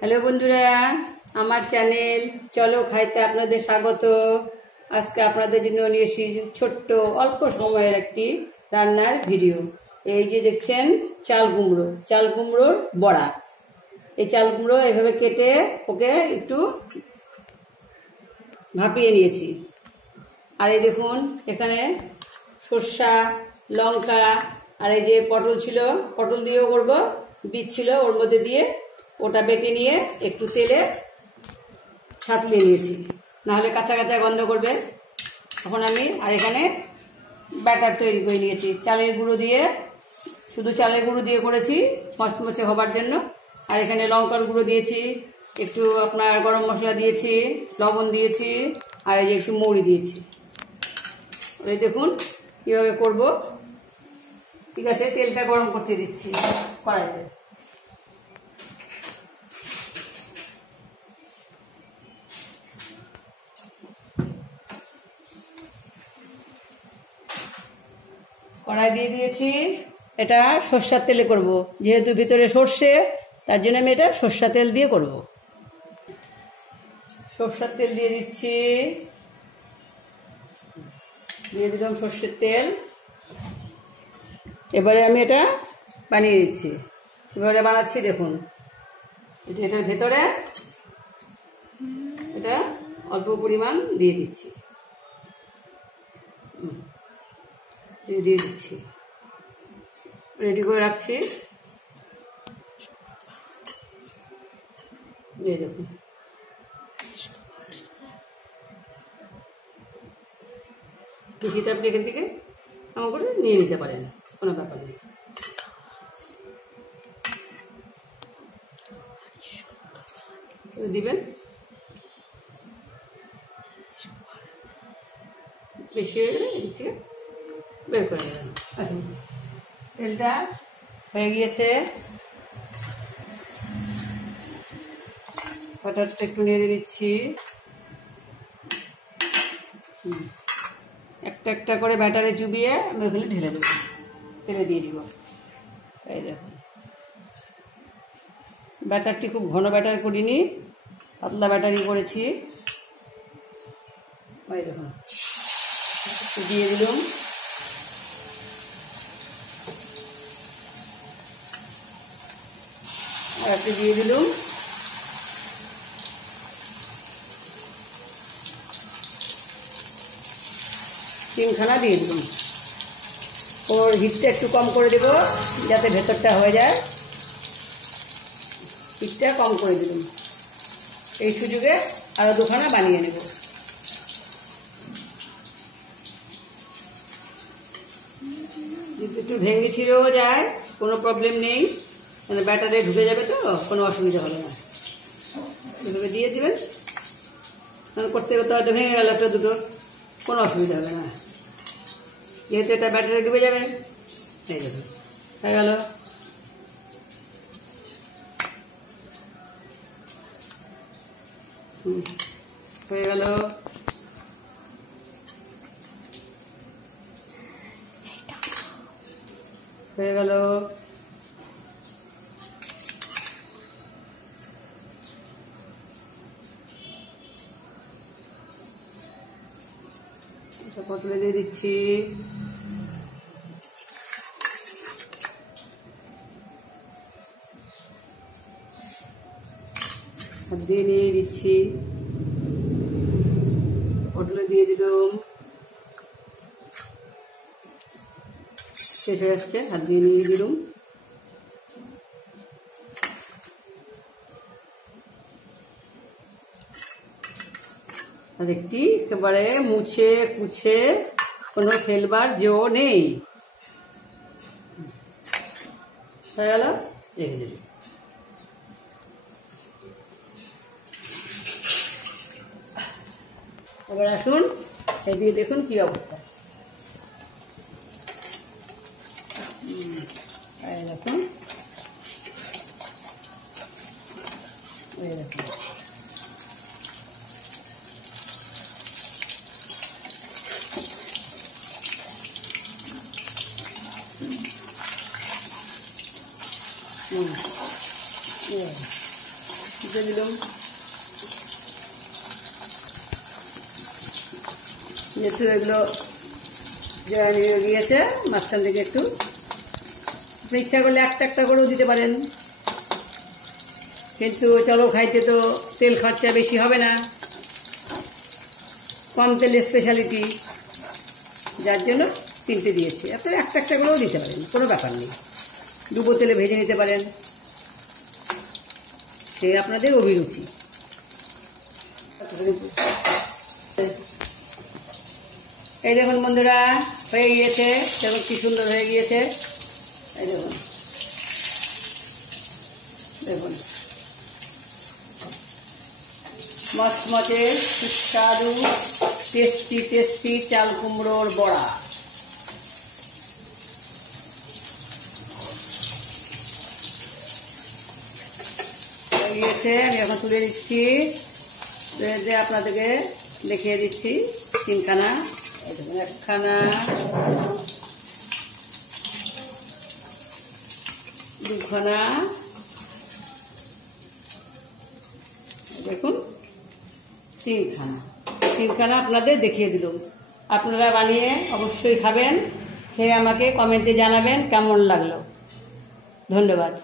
Hello বন্ধুরা, আমার channel চলো খাইতে আপনাদের স্বাগত। আজকে আপনাদের জন্য নিয়ে এসেছি ছোট্ট অল্প সময়ের একটি রান্নার ভিডিও। এই যে দেখছেন চাল কুমড়োর বড়া। এই চাল কুমড়ো এইভাবে কেটে ওকে একটু ভাপিয়ে নিয়েছি। আর এই দেখুন এখানে সর্ষা, লঙ্কা আর এই যে পটল ছিল, পটল দিয়েও করবো, বীজ ছিল ওর মধ্যে দিয়ে ওটা বেটে নিয়ে একটু তেলে সাঁতলিয়ে নিয়েছি, নাহলে কাঁচা কাঁচা গন্ধ করবে। এখন আমি আর এখানে ব্যাটার তৈরি করে নিয়েছি চালের গুঁড়ো দিয়ে, শুধু চালের গুঁড়ো দিয়ে করেছি মচমচে হবার জন্য। আর এখানে লঙ্কার গুঁড়ো দিয়েছি, একটু আপনার গরম মশলা দিয়েছি, লবণ দিয়েছি, আর এই যে একটু মৌরি দিয়েছি। এই দেখুন কীভাবে করব। ঠিক আছে, তেলটা গরম করতে দিচ্ছি কড়াইতে। কড়াই দিয়ে দিয়েছি। এটা সর্ষার তেলে করব, যেহেতু ভিতরে সর্ষে, তার জন্য আমি এটা সর্ষার তেল দিয়ে করব। সর্ষার তেল দিয়ে দিচ্ছি, দিয়ে দিলাম সর্ষের তেল। এবারে আমি এটা বানিয়ে দিচ্ছি। এবারে বানাচ্ছি দেখুন, এটার ভেতরে এটা অল্প পরিমাণ দিয়ে দিচ্ছি, দিয়ে দিচ্ছি, রেডি করে রাখছি। এই দেখুন কিছুটা আপনি এখান থেকে এমন করে নিয়ে নিতে পারেন, কোনো ব্যাপার নেই। দিবেন বেশি হয়ে গেলে এদিক থেকে বের করে দেবেন। তেলটা হয়ে গিয়েছে, বাটারটা একটু নেড়ে দিচ্ছি। একটা একটা করে ব্যাটারে চুবিয়ে আমি ওখানে ঢেলে দেবো, তেলে দিয়ে দিব। এই দেখুন ব্যাটারটি খুব ঘন ব্যাটার করিনি, পাতলা ব্যাটারই করেছি। এই দেখুন দিয়ে দিলাম, আর একটু দিয়ে দিলাম। তিনখানা দিয়ে দিলাম। ওর হিটটা একটু কম করে দেব যাতে ভেতরটা হয়ে যায়, হিটটা কম করে দিলাম। এই সুযোগে আরো দুখানা বানিয়ে নেব। একটু ভেঙে ছিঁড়েও যায়, কোনো প্রবলেম নেই, মানে ব্যাটারে ঢুকে যাবে তো কোনো অসুবিধা হবে না। এভাবে দিয়ে দেবেন, মানে করতে করতে হয়তো ভেঙে গেল একটা দুটো, কোনো অসুবিধা হবে না, যেহেতু এটা ব্যাটারে ডুবে যাবে। এই দেখুন হয়ে গেল। হয়ে গেল। হয়ে গেল। পটলে দিয়ে দিচ্ছি, হাত দিয়ে নিয়ে দিচ্ছি, পটলে দিয়ে দিলাম, শেষ হয়ে আসছে, হাত দিয়ে নিয়ে দিলাম। আর একটি একেবারে মুছে কুছে কোনো ফেলবার জো নেই, হয়ে গেল। রেখে দেবে। এবার আসুন এদিকে দেখুন কি অবস্থা। দেখুন দেখুন Yeah. দিয়ে দিলাম। যেহেতু এগুলো জয়েন হয়ে গিয়েছে, মাঝখান থেকে একটু ইচ্ছা করলে একটা একটা করেও দিতে পারেন, কিন্তু চলো খাইতে তো তেল খরচা বেশি হবে না, কম তেল স্পেশালিটি, যার জন্য 3টে দিয়েছি। আপনারা একটা একটা করেও দিতে পারেন, কোনো ব্যাপার নেই। ডুবো তেলে ভেজে নিতে পারেন, সে আপনাদের অভিরুচি। এই দেখুন বন্ধুরা, হয়ে গিয়েছে, দেখুন কি সুন্দর হয়ে গিয়েছে। এই দেখুন, দেখুন মচমচে সুস্বাদু টেস্টি টেস্টি চাল কুমড়োর বড়া। হয়ে গিয়েছে, আমি এখন তুলে দিচ্ছি, তুলে আপনাদেরকে দেখিয়ে দিচ্ছি 3খানা। এই দেখুন, 1খানা, 2খানা, দেখুন 3খানা আপনাদের দেখিয়ে দিলাম। আপনারা বানিয়ে অবশ্যই খাবেন, খেয়ে আমাকে কমেন্টে জানাবেন কেমন লাগলো। ধন্যবাদ।